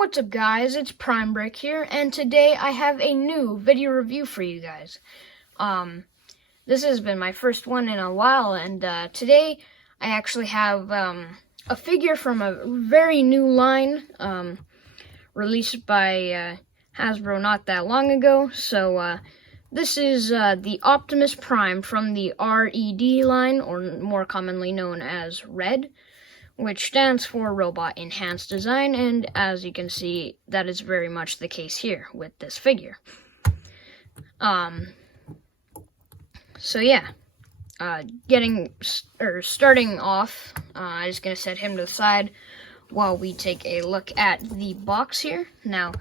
What's up guys, it's Prime Break here, and today I have a new video review for you guys. This has been my first one in a while, and today I actually have a figure from a very new line, released by Hasbro not that long ago. So this is the Optimus Prime from the R.E.D line, or more commonly known as R.E.D, which stands for Robot Enhanced Design, and as you can see, that is very much the case here with this figure. So yeah, starting off, I'm just gonna set him to the side while we take a look at the box here. Now,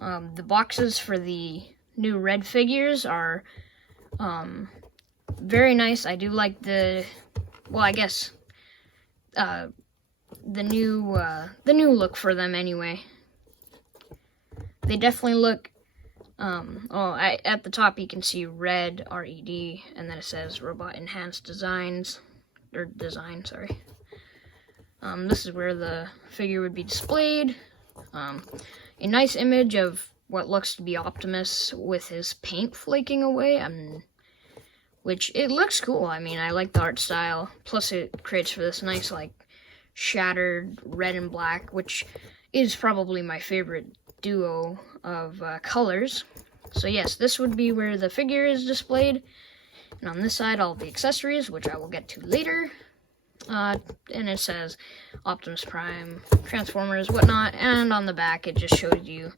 the boxes for the new R.E.D figures are very nice. I do like the new look for them anyway. They definitely look at the top you can see R.E.D, R.E.D, and then it says Robot Enhanced Designs, or Design, sorry. This is where the figure would be displayed. A nice image of what looks to be Optimus with his paint flaking away, which it looks cool. I mean, I like the art style, plus it creates for this nice, like, shattered red and black, which is probably my favorite duo of colors. So yes, this would be where the figure is displayed, and on this side all the accessories, which I will get to later. And it says Optimus Prime, Transformers, whatnot, and on the back it just shows you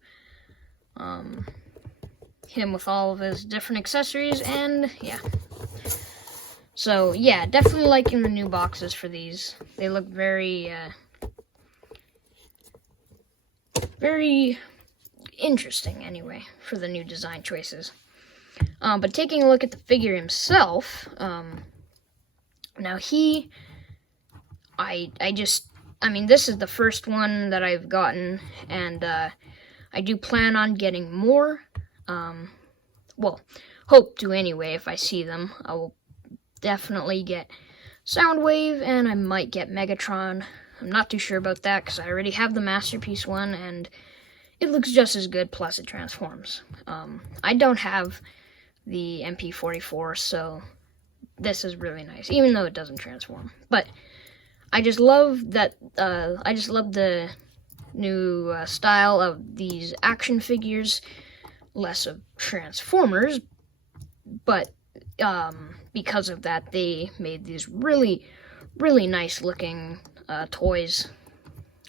him with all of his different accessories, and yeah. So yeah, definitely liking the new boxes for these. They look very interesting anyway for the new design choices. But taking a look at the figure himself, now I mean, this is the first one that I've gotten, and I do plan on getting more. Well, hope to anyway. If I see them, I will definitely get Soundwave, and I might get Megatron. I'm not too sure about that because I already have the Masterpiece one, and it looks just as good, plus it transforms. I don't have the MP44, so this is really nice, even though it doesn't transform. But I just love that, I just love the new style of these action figures, less of Transformers, but because of that, they made these really nice looking toys.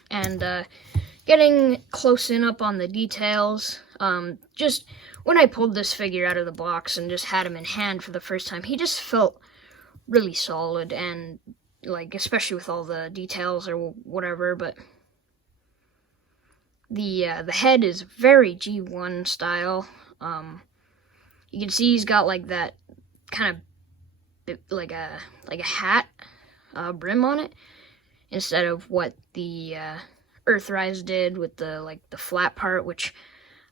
And getting close in up on the details, just when I pulled this figure out of the box and just had him in hand for the first time, he just felt really solid, and like, especially with all the details or whatever. But the head is very G1 style. You can see he's got like that kind of like a hat brim on it, instead of what the Earthrise did with the flat part, which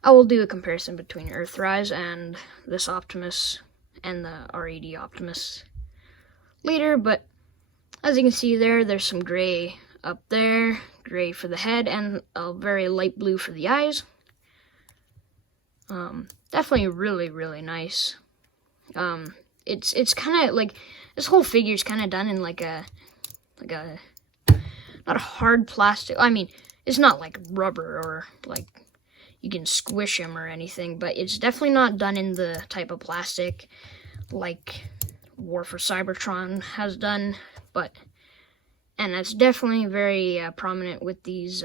I will do a comparison between Earthrise and this Optimus and the R.E.D Optimus later. But as you can see there's some gray up there, gray for the head, and a very light blue for the eyes. Definitely really nice. It's kind of like, this whole figure's kind of done in like a not a hard plastic. I mean, it's not like rubber or like you can squish him or anything, but it's definitely not done in the type of plastic like War for Cybertron has done. And that's definitely very prominent with these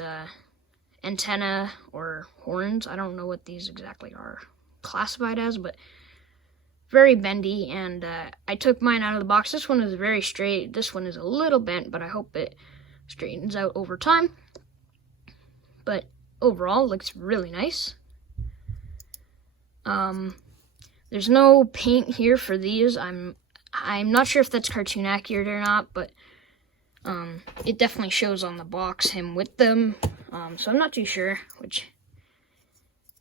antenna or horns. I don't know what these exactly are classified as, but very bendy. And I took mine out of the box. This one is very straight. This one is a little bent, but I hope it straightens out over time. But overall, it looks really nice. There's no paint here for these. I'm not sure if that's cartoon accurate or not, but it definitely shows on the box him with them. So I'm not too sure, which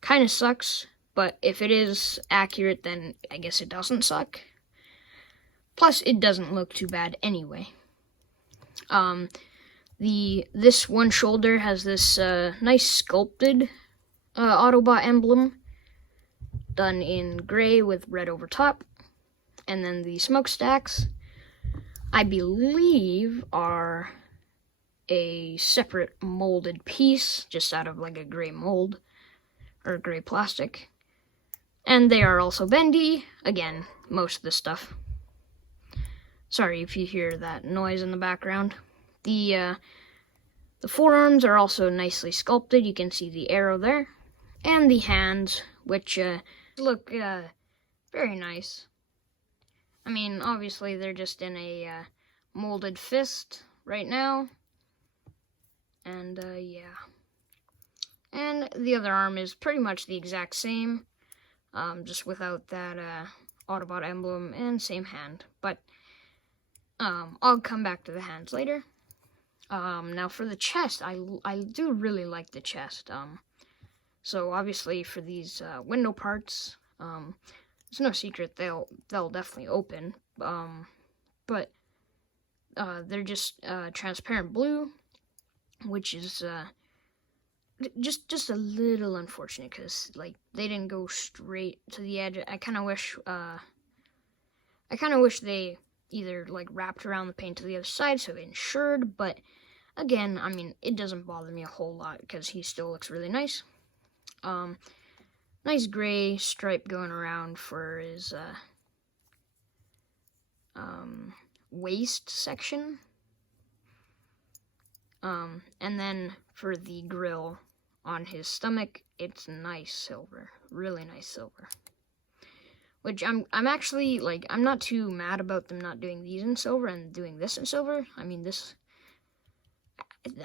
kind of sucks. But if it is accurate, then I guess it doesn't suck. Plus, it doesn't look too bad anyway. This one shoulder has this nice sculpted Autobot emblem done in gray with red over top. And then the smokestacks, I believe, are a separate molded piece, just out of like a gray mold, or gray plastic. And they are also bendy. Again, most of the stuff. Sorry if you hear that noise in the background. The forearms are also nicely sculpted. You can see the arrow there. And the hands, which look very nice. I mean, obviously they're just in a molded fist right now. And yeah. And the other arm is pretty much the exact same, just without that Autobot emblem, and same hand. But I'll come back to the hands later. Now for the chest, I do really like the chest. So obviously for these window parts, it's no secret they'll definitely open. But they're just transparent blue, which is just a little unfortunate because like they didn't go straight to the edge. I kind of wish they either like wrapped around the paint to the other side so they ensured. But again, I mean, it doesn't bother me a whole lot because he still looks really nice. Nice gray stripe going around for his waist section. And then for the grill on his stomach, it's nice silver, really nice silver. Which I'm actually, like, I'm not too mad about them not doing these in silver and doing this in silver. I mean,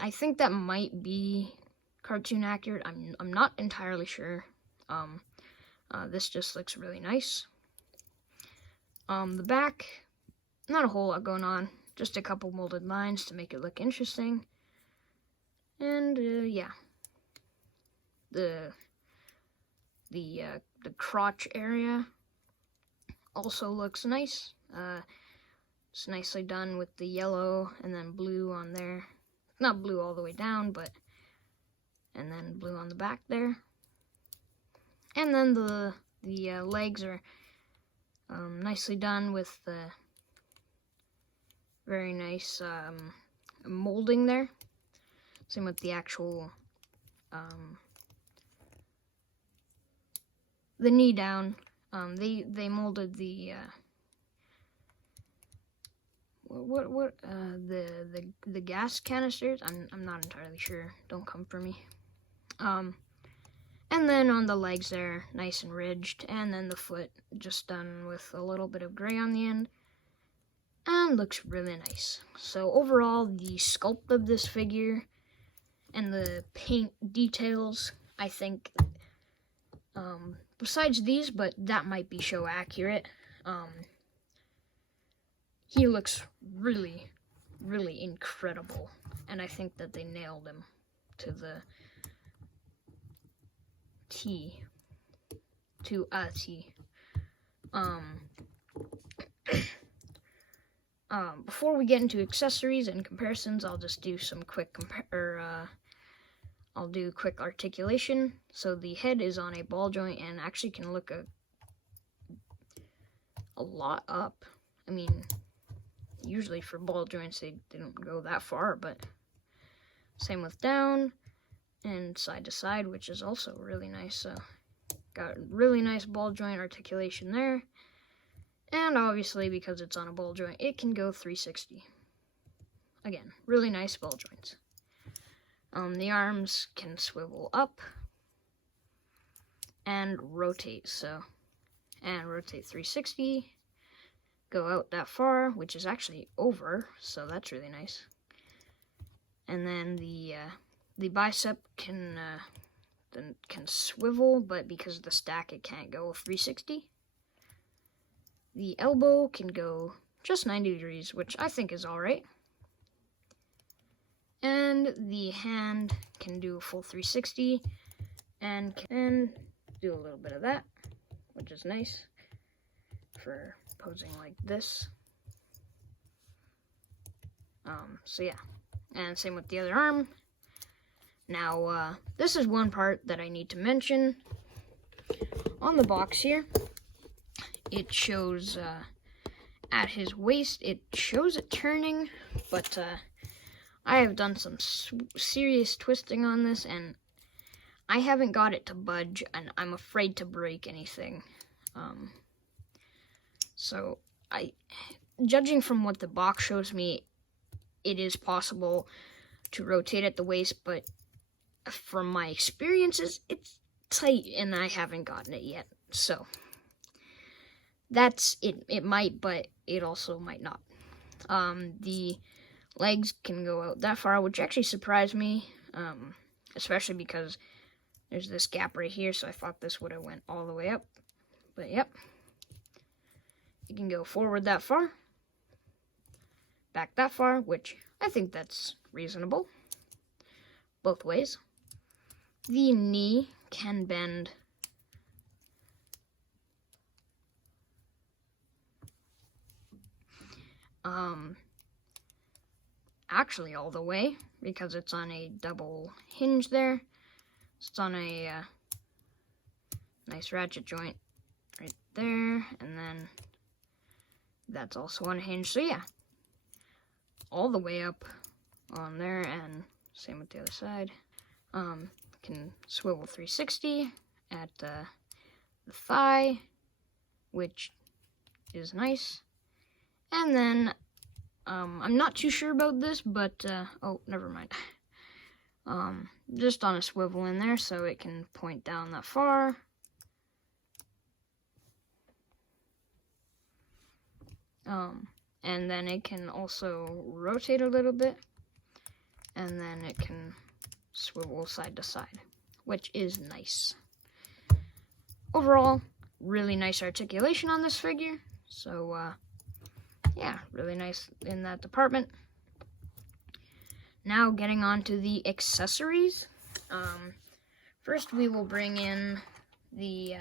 I think that might be cartoon accurate. I'm not entirely sure. This just looks really nice. The back, not a whole lot going on, just a couple molded lines to make it look interesting. And yeah, the crotch area also looks nice. It's nicely done with the yellow and then blue on there. Not blue all the way down, but and then blue on the back there. And then the legs are nicely done with the very nice molding there. Same with the actual the knee down. They molded the the gas canisters. I'm not entirely sure. Don't come for me. And then on the legs there, nice and ridged, and then the foot just done with a little bit of gray on the end, and looks really nice. So overall, the sculpt of this figure and the paint details, I think, besides these, but that might be show accurate, he looks really, really incredible, and I think that they nailed him to the T, to a T. Before we get into accessories and comparisons, I'll just do some quick I'll do quick articulation. So the head is on a ball joint and actually can look a lot up. I mean, usually for ball joints they don't go that far, but same with down and side to side, which is also really nice. So got really nice ball joint articulation there. And obviously, because it's on a ball joint, it can go 360. Again, really nice ball joints. The arms can swivel up and rotate, and rotate 360, go out that far, which is actually over, so that's really nice. And then the bicep can swivel, but because of the stack, it can't go 360. The elbow can go just 90 degrees, which I think is all right. And the hand can do a full 360 and can do a little bit of that, which is nice for posing like this. So yeah, and same with the other arm. Now, this is one part that I need to mention. On the box here, it shows at his waist, it shows it turning, but I have done some serious twisting on this, and I haven't got it to budge, and I'm afraid to break anything. So, judging from what the box shows me, it is possible to rotate at the waist, but from my experiences, it's tight, and I haven't gotten it yet. So, that's it. It might, but it also might not. The legs can go out that far, which actually surprised me, especially because there's this gap right here, so I thought this would have went all the way up. But yep, you can go forward that far, back that far, which I think that's reasonable, both ways. The knee can bend actually all the way, because it's on a double hinge there. It's on a nice ratchet joint right there, and then that's also on a hinge. So yeah, all the way up on there, and same with the other side. Can swivel 360 at the thigh, which is nice. And then I'm not too sure about this, but oh, never mind. Just on a swivel in there, so it can point down that far. And then it can also rotate a little bit, and then it can swivel side to side, which is nice. Overall, really nice articulation on this figure. So, yeah, really nice in that department. Now getting on to the accessories. First we will bring in the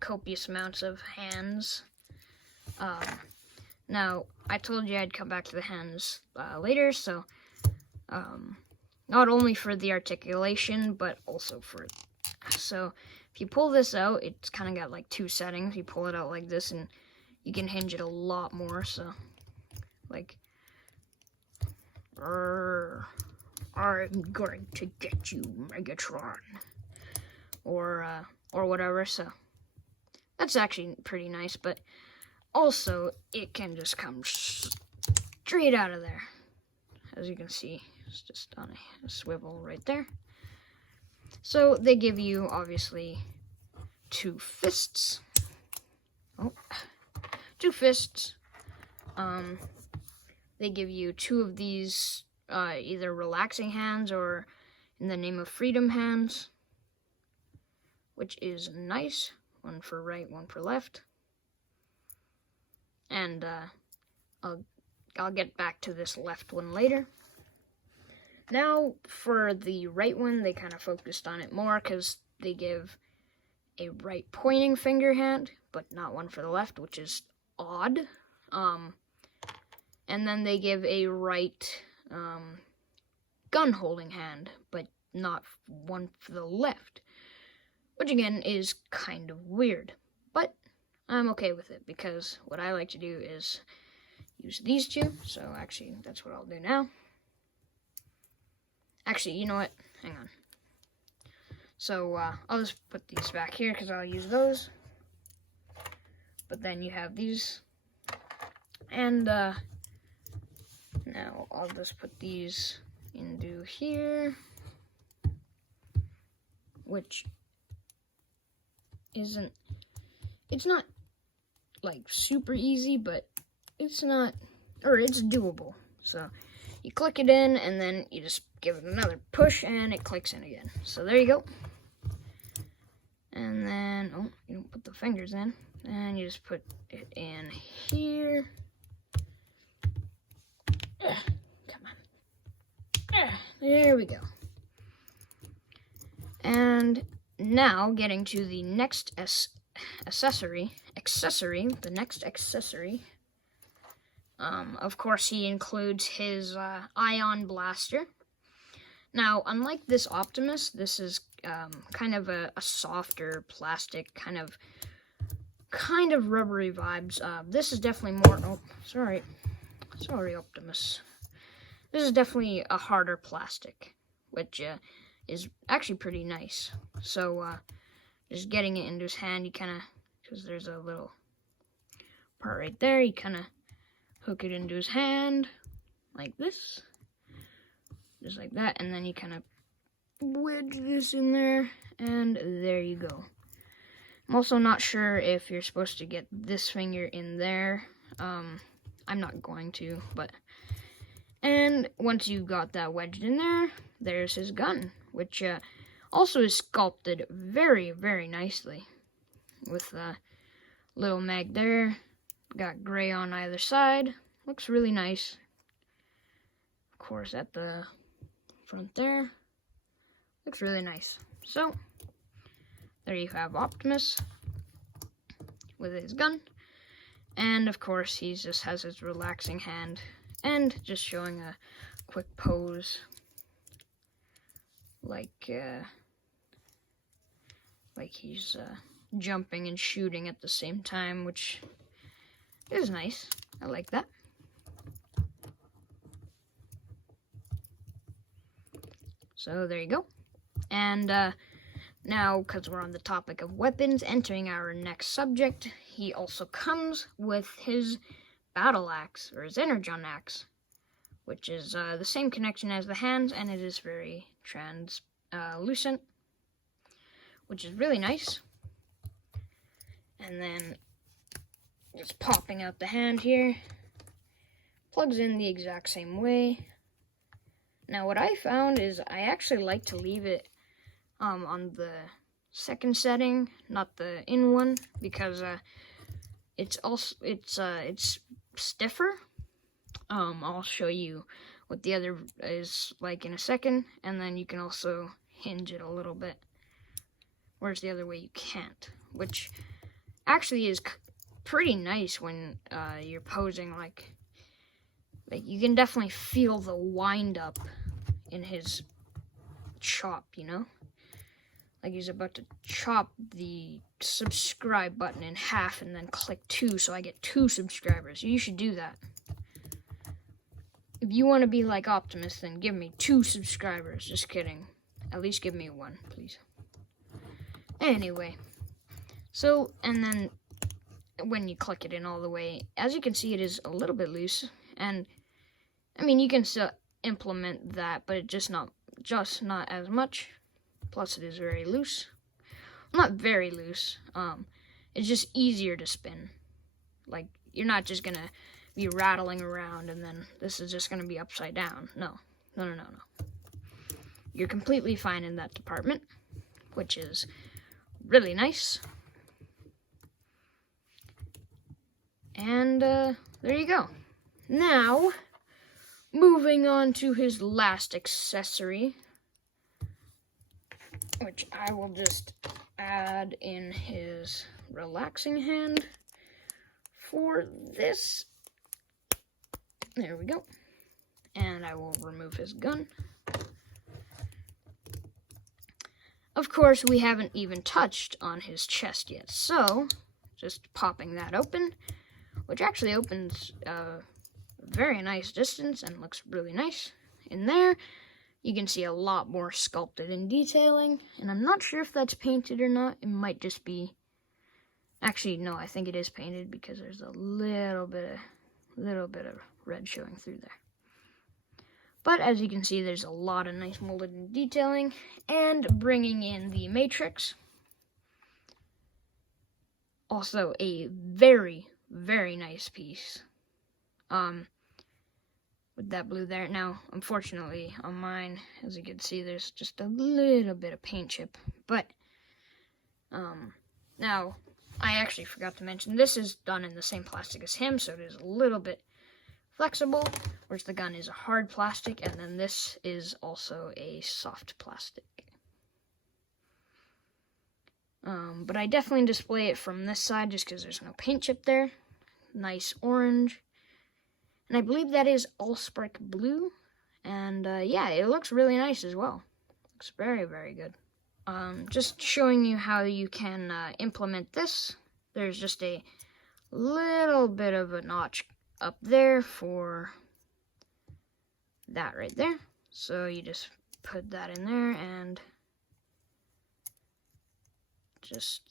copious amounts of hands. Now, I told you I'd come back to the hands later, so not only for the articulation, but also for... So, if you pull this out, it's kind of got like two settings. You pull it out like this, and you can hinge it a lot more, so... Like... I'm going to get you, Megatron. Or whatever, so... That's actually pretty nice, but... Also, it can just come straight out of there. As you can see, it's just on a swivel right there. So, they give you, obviously, two fists. Oh, two fists. They give you two of these, either relaxing hands or in the name of freedom hands, which is nice. One for right, one for left. And I'll get back to this left one later. Now, for the right one, they kind of focused on it more because they give a right pointing finger hand, but not one for the left, which is odd. And then they give a right gun holding hand, but not one for the left, which again is kind of weird. But I'm okay with it, because what I like to do is use these two. So actually, that's what I'll do now. Actually, you know what? Hang on. So I'll just put these back here, because I'll use those. But then you have these. And now I'll just put these into here, which isn't... It's not like super easy, but it's not, or it's doable. So you click it in, and then you just give it another push, and it clicks in again. So there you go. And then, oh, you don't put the fingers in, and you just put it in here. Come on. There we go. And now getting to the next accessory, the next accessory Of course, he includes his ion blaster. Now, unlike this Optimus, this is kind of a softer plastic, kind of rubbery vibes. This is definitely more. Oh, sorry, Optimus. This is definitely a harder plastic, which is actually pretty nice. So, just getting it into his hand, you kind of, because there's a little part right there, you kind of hook it into his hand like this, just like that, and then you kind of wedge this in there, and there you go. I'm also not sure if you're supposed to get this finger in there. I'm not going to, but... And once you've got that wedged in there, there's his gun, which also is sculpted very, very nicely. With the little mag there, got gray on either side. Looks really nice. Of course, at the front there, looks really nice. So, there you have Optimus with his gun. And of course, he just has his relaxing hand. And just showing a quick pose, like he's jumping and shooting at the same time, which is nice. I like that. So there you go. And now, because we're on the topic of weapons, entering our next subject, he also comes with his battle axe, or his energon axe, which is the same connection as the hands, and it is very translucent, which is really nice. And then just popping out the hand here, plugs in the exact same way. Now what I found is I actually like to leave it on the second setting, not the in one, because it's stiffer. I'll show you what the other is like in a second, and then you can also hinge it a little bit, whereas the other way you can't, which actually is pretty nice when you're posing. Like you can definitely feel the wind up in his chop, you know? Like he's about to chop the subscribe button in half and then click 2 so I get 2 subscribers. You should do that. If you want to be like Optimus, then give me 2 subscribers. Just kidding. At least give me 1, please. Anyway. So, and then when you click it in all the way, as you can see, it is a little bit loose. And, I mean, you can still implement that, but just not as much. Plus, it is very loose. Not very loose. It's just easier to spin. Like, you're not just gonna be rattling around and then this is just gonna be upside down. No. You're completely fine in that department, which is really nice. And there you go. Now, moving on to his last accessory, which I will just add in his relaxing hand for this. There we go. And I will remove his gun. Of course, we haven't even touched on his chest yet, so just popping that open, which actually opens a very nice distance and looks really nice. In there, you can see a lot more sculpted and detailing, and I'm not sure if that's painted or not. It might just be... Actually, no, I think it is painted because there's a little bit of red showing through there. But as you can see, there's a lot of nice molded and detailing, and bringing in the matrix. Also a very, very nice piece. With that blue there. Now, unfortunately, on mine, as you can see, there's just a little bit of paint chip. But, now, I actually forgot to mention, this is done in the same plastic as him, so it is a little bit flexible, whereas the gun is a hard plastic, and then this is also a soft plastic. But I definitely display it from this side just because there's no paint chip there. Nice orange. And I believe that is Allspark Blue. And yeah, it looks really nice as well. Looks very, very good. Just showing you how you can implement this. There's just a little bit of a notch up there for that right there. So you just put that in there and just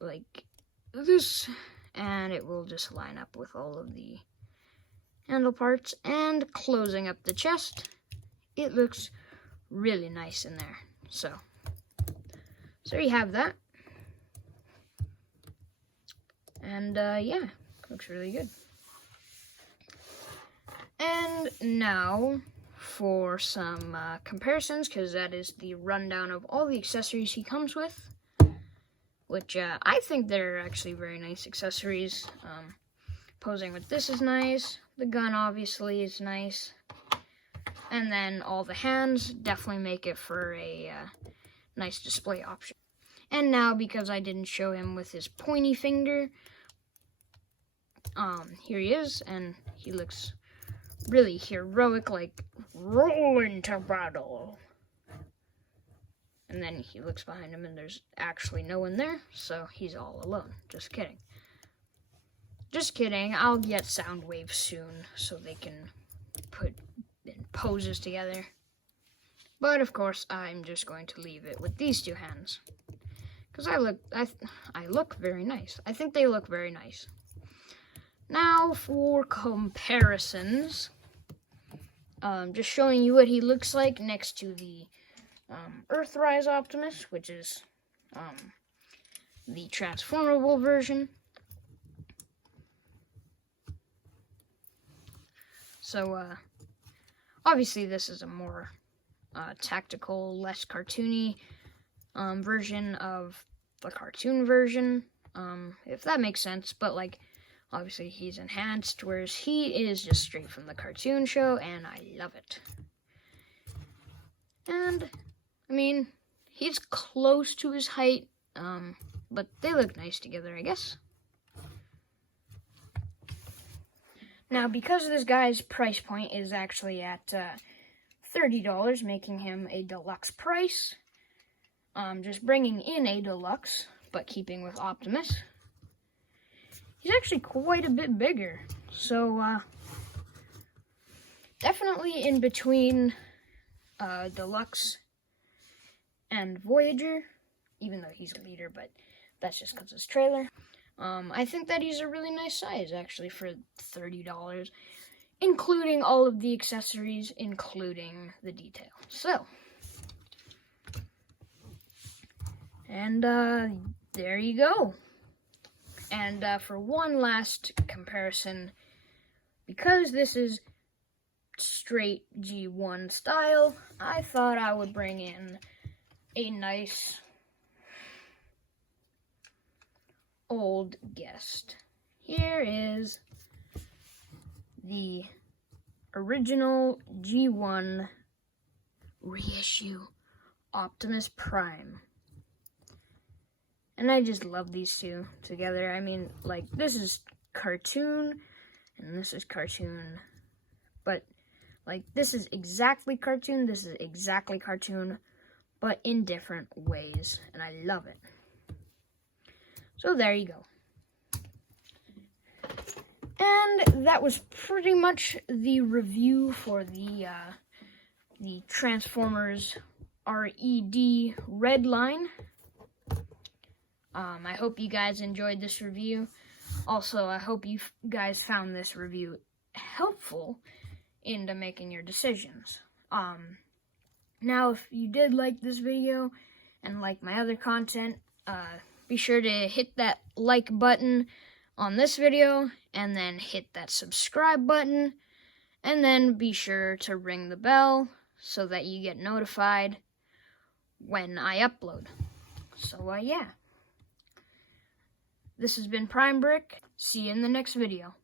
like this, and it will just line up with all of the handle parts. And closing up the chest, it looks really nice in there. So you have that. And yeah, looks really good. And now for some comparisons, because that is the rundown of all the accessories he comes with, which I think they're actually very nice accessories. Posing with this is nice. The gun obviously is nice. And then all the hands definitely make it for a nice display option. And now, because I didn't show him with his pointy finger, here he is, and he looks really heroic, like, roll into battle. And then he looks behind him, and there's actually no one there, so he's all alone. Just kidding. Just kidding, I'll get sound waves soon, so they can put in poses together. But, of course, I'm just going to leave it with these two hands. Because I look very nice. I think they look very nice. Now for comparisons. Just showing you what he looks like next to the Earthrise Optimus, which is the transformable version. So, obviously this is a more tactical, less cartoony version of the cartoon version, if that makes sense. But, like, obviously he's enhanced, whereas he is just straight from the cartoon show, and I love it. And, I mean, he's close to his height, but they look nice together, I guess. Now, because this guy's price point is actually at $30, making him a deluxe price, just bringing in a deluxe, but keeping with Optimus, he's actually quite a bit bigger. So, definitely in between deluxe and Voyager, even though he's a leader, but that's just because it's trailer. I think that he's a really nice size, actually, for $30, including all of the accessories, including the detail. So, and there you go. And for one last comparison, because this is straight G1 style, I thought I would bring in a nice old guest. Here is the original G1 reissue Optimus Prime. And I just love these two together. I mean, like, this is cartoon, and this is cartoon. But, like, this is exactly cartoon, this is exactly cartoon, but in different ways. And I love it. So there you go. And that was pretty much the review for the Transformers R.E.D. Red line. I hope you guys enjoyed this review. Also, I hope you guys found this review helpful into making your decisions. Now, if you did like this video and like my other content, be sure to hit that like button on this video, and then hit that subscribe button, and then be sure to ring the bell so that you get notified when I upload. So, yeah. This has been Prime Brick. See you in the next video.